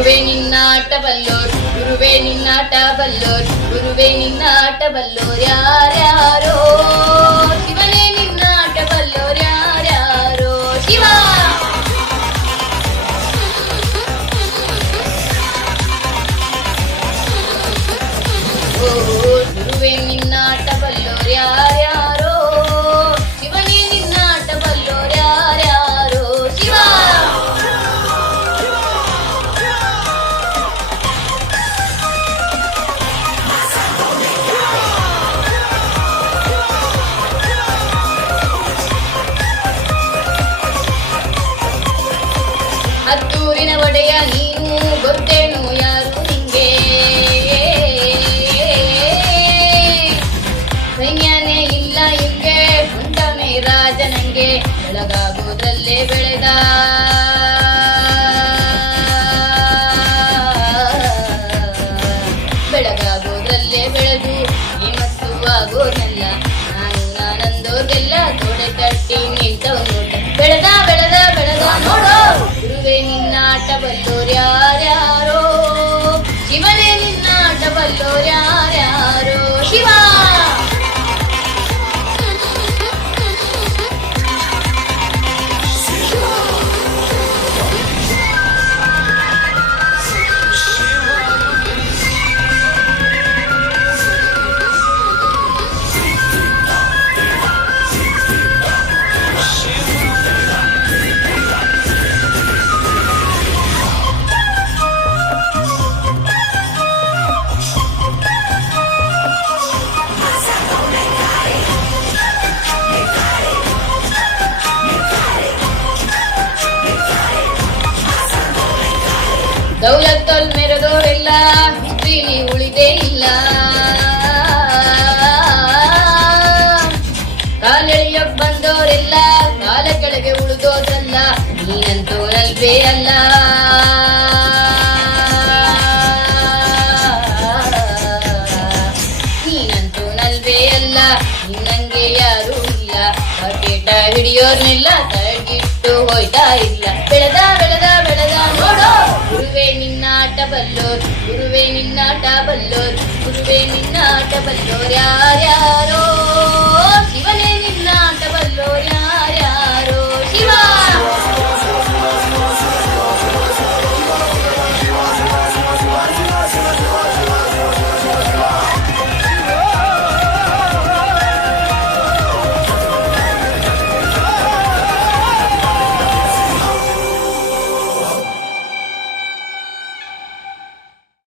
ಗುರುವೇ ನಿನ್ನಾಟ ಬಲ್ಲೋರ್, ಗುರುವೇ ನಿನ್ನಾಟ ಬಲ್ಲೋರ್, ಗುರುವೇ ನಿನ್ನಾಟ ಬಲ್ಲೋರ್ ಯಾರ್ಯಾರೋ. ಶಿವನೇ ನಿನ್ನಾಟ ಬಲ್ಲೋರ್ ಯಾರ್ಯಾರೋ. ಶಿವ ಗುರುವೇ ನಿನ್ನಾಟ ಬಲ್ಲೋರ್ ಯಾರ್ಯಾರೋ. ಶಿವನೇ ನಿನ್ನಾಟ ಬಲ್ಲೋರ್ ಯಾರ್ಯಾರೋ. ಶಿವ ಹತ್ತೂರಿನ ಒಡೆಯ ನೀನು, ಗೊತ್ತೇನು ಯಾರು ನಿಂಗೆ. ಸೈನ್ಯನೇ ಇಲ್ಲ ಹಿಂಗೆ, ಹೊಂಟವನೇ ರಾಜ ನಂಗೆ. ಬೆಳಗಾಗೋದ್ರಲ್ಲೇ ಬೆಳೆದ ಬೆಳಗಾಗೋದ್ರಲ್ಲೇ ಬೆಳೆದು ಈ ಮತ್ತು ಆಗೋನಲ್ಲ. ನಾನಂದೋರ್ಗೆಲ್ಲ ತೋಡೆ ಕಟ್ಟಿ ನಿಂತವ್ ನೋಟ. ಬೆಳೆದ ಬೆಳೆದ ಬೆಳೆದ ನೋಡೋ. ಗುರುವೇ ನಿನ್ನಾಟ ಬಲ್ಲೋರ್ ಯಾರ್ಯಾರೋ. ಶಿವನೇ ನಿನ್ನಾಟ ಬಲ್ಲೋರ್ ಯಾರ್ಯಾರೋ. ಶಿವ ದೌಲತ್ತಲ್ ಮೆರೆದೋರೆಲ್ಲ ಹಿಸ್ಟ್ರಿಲಿ ಉಳಿದೇ ಇಲ್ಲ. ಕಾಲೆಳೆಯಕ್ ಬಂದೋರೆಲ್ಲ ಕಾಲ ಕೆಳಗೆ ಉಳಿದೋದಲ್ಲ. ನೀನಂತೂ ನಲ್ವೇ ಅಲ್ಲ. ನೀನಂತೂ ನಲ್ವೇ ಅಲ್ಲ. ನಿನ್ನಂಗೆ ಯಾರೂ ಇಲ್ಲ. ಬಕೆಟ ಹಿಡಿಯೋರ್ನೆಲ್ಲ ತಳಗಿಟ್ಟು ಹೋಯ್ತಾ ಇಲ್ಲ. ಬೆಳೆದ ಬೆಳೆದ ಬೆಳೆದ ನೋಡೋ. ಗುರುವೇ ನಿನ್ನಾಟ ಬಲ್ಲೋರ್, ಗುರುವೇ ನಿನ್ನಾಟ ಬಲ್ಲೋರ್, ಗುರುವೇ ನಿನ್ನಾಟ ಬಲ್ಲೋರ್ ಯಾರ್ಯಾರೋ.